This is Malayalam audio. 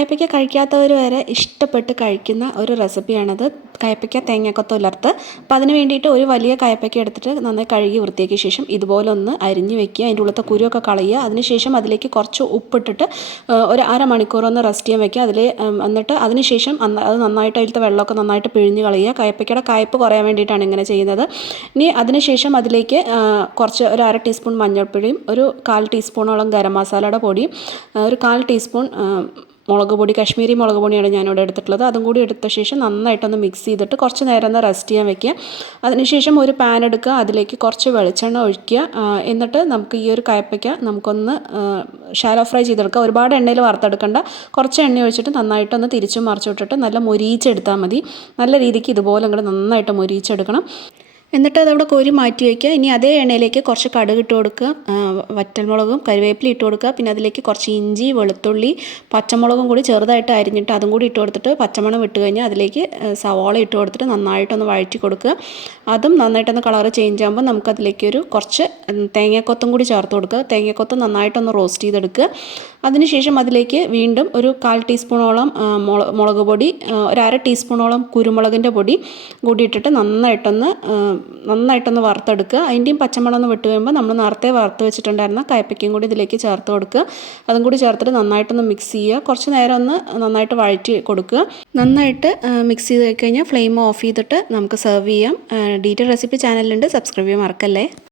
കയ്പ്പയ്ക്ക കഴിക്കാത്തവർ വരെ ഇഷ്ടപ്പെട്ട് കഴിക്കുന്ന ഒരു റെസിപ്പിയാണത്. കയ്പ്പയ്ക്ക തേങ്ങാക്കൊത്ത് ഉലർത്ത്. അപ്പോൾ അതിന് വേണ്ടിയിട്ട് ഒരു വലിയ കയ്പ്പയ്ക്ക എടുത്തിട്ട് നന്നായി കഴുകി വൃത്തിയാക്കിയ ശേഷം ഇതുപോലെ ഒന്ന് അരിഞ്ഞ് വെക്കുക. അതിൻ്റെ ഉള്ളത്തെ കുരുവൊക്കെ കളയുക. അതിനുശേഷം അതിലേക്ക് കുറച്ച് ഉപ്പിട്ടിട്ട് ഒരു അരമണിക്കൂർ ഒന്ന് റെസ്റ്റ് ചെയ്യാൻ വെക്കുക. എന്നിട്ട് അതിനുശേഷം അത് നന്നായിട്ട് അതിലത്തെ വെള്ളമൊക്കെ നന്നായിട്ട് പിഴിഞ്ഞ് കളയുക. കയ്പ്പയ്ക്കയുടെ കയ്പ്പ് കുറയാൻ വേണ്ടിയിട്ടാണ് ഇങ്ങനെ ചെയ്യുന്നത്. ഇനി അതിനുശേഷം അതിലേക്ക് കുറച്ച് ഒരു അര ടീസ്പൂൺ മഞ്ഞൾപ്പൊടിയും ഒരു 1/4 ടീസ്പൂണോളം ഗരം മസാലയുടെ പൊടിയും ഒരു 1/4 ടീസ്പൂൺ മുളക് പൊടി, കാശ്മീരി മുളക് പൊടിയാണ് ഞാനിവിടെ എടുത്തിട്ടുള്ളത്. അതും കൂടി എടുത്ത ശേഷം നന്നായിട്ടൊന്ന് മിക്സ് ചെയ്തിട്ട് കുറച്ച് നേരം ഒന്ന് റെസ്റ്റ് ചെയ്യാൻ വെക്കുക. അതിനുശേഷം ഒരു പാൻ എടുക്കുക, അതിലേക്ക് കുറച്ച് വെളിച്ചെണ്ണ ഒഴിക്കുക. എന്നിട്ട് നമുക്ക് ഈ ഒരു കയ്പ്പയ്ക്ക നമുക്കൊന്ന് ഷാലോ ഫ്രൈ ചെയ്തെടുക്കുക. ഒരുപാട് എണ്ണയിൽ വറുത്തെടുക്കേണ്ട, കുറച്ച് എണ്ണ ഒഴിച്ചിട്ട് നന്നായിട്ടൊന്ന് തിരിച്ചും മറിച്ചും ഇട്ടിട്ട് നല്ല മൊരിയിച്ചെടുത്താൽ മതി. നല്ല രീതിക്ക് ഇതുപോലെ അങ്ങോട്ട് നന്നായിട്ട് മൊരിയിച്ചെടുക്കണം. എന്നിട്ട് അതവിടെ കോരി മാറ്റി വയ്ക്കുക. ഇനി അതേ എണ്ണയിലേക്ക് കുറച്ച് കടുക് ഇട്ട് കൊടുക്കുക, വറ്റൽമുളകും കരിവേപ്പില ഇട്ട് കൊടുക്കുക. പിന്നെ അതിലേക്ക് കുറച്ച് ഇഞ്ചി, വെളുത്തുള്ളി, പച്ചമുളകും കൂടി ചെറുതായിട്ട് അരിഞ്ഞിട്ട് അതും കൂടി ഇട്ട് കൊടുത്തിട്ട് പച്ചമണം വിട്ട് കഴിഞ്ഞാൽ അതിലേക്ക് സവാള ഇട്ട് കൊടുത്തിട്ട് നന്നായിട്ടൊന്ന് വഴറ്റി കൊടുക്കുക. അതും നന്നായിട്ടൊന്ന് കളറ് ചേഞ്ച് ആകുമ്പോൾ നമുക്കതിലേക്ക് കുറച്ച് തേങ്ങാക്കൊത്തും കൂടി ചേർത്ത് കൊടുക്കുക. തേങ്ങാക്കൊത്ത് നന്നായിട്ടൊന്ന് റോസ്റ്റ് ചെയ്തെടുക്കുക. അതിനുശേഷം അതിലേക്ക് വീണ്ടും ഒരു 1/4 ടീസ്പൂണോളം മുളക് പൊടി, ഒരു അര ടീസ്പൂണോളം കുരുമുളകിൻ്റെ പൊടി കൂടി ഇട്ടിട്ട് നന്നായിട്ടൊന്ന് വറുത്തെടുക്കുക. അതിൻ്റെയും പച്ചമണം ഒന്ന് വിട്ട് കഴിയുമ്പോൾ നമ്മൾ നേരത്തെ വറുത്ത് വെച്ചിട്ടുണ്ടായിരുന്ന കയ്പ്പയ്ക്കയും കൂടി ഇതിലേക്ക് ചേർത്ത് കൊടുക്കുക. അതും കൂടി ചേർത്തിട്ട് നന്നായിട്ടൊന്ന് മിക്സ് ചെയ്യുക. കുറച്ച് നേരം ഒന്ന് നന്നായിട്ട് വഴറ്റി കൊടുക്കുക. നന്നായിട്ട് മിക്സ് ചെയ്ത് കഴിഞ്ഞാൽ ഫ്ലെയിം ഓഫ് ചെയ്തിട്ട് നമുക്ക് സെർവ് ചെയ്യാം. ഡീറ്റെയിൽ റെസിപ്പി ചാനലിലുണ്ട്, സബ്സ്ക്രൈബ് ചെയ്യാൻ മറക്കല്ലേ.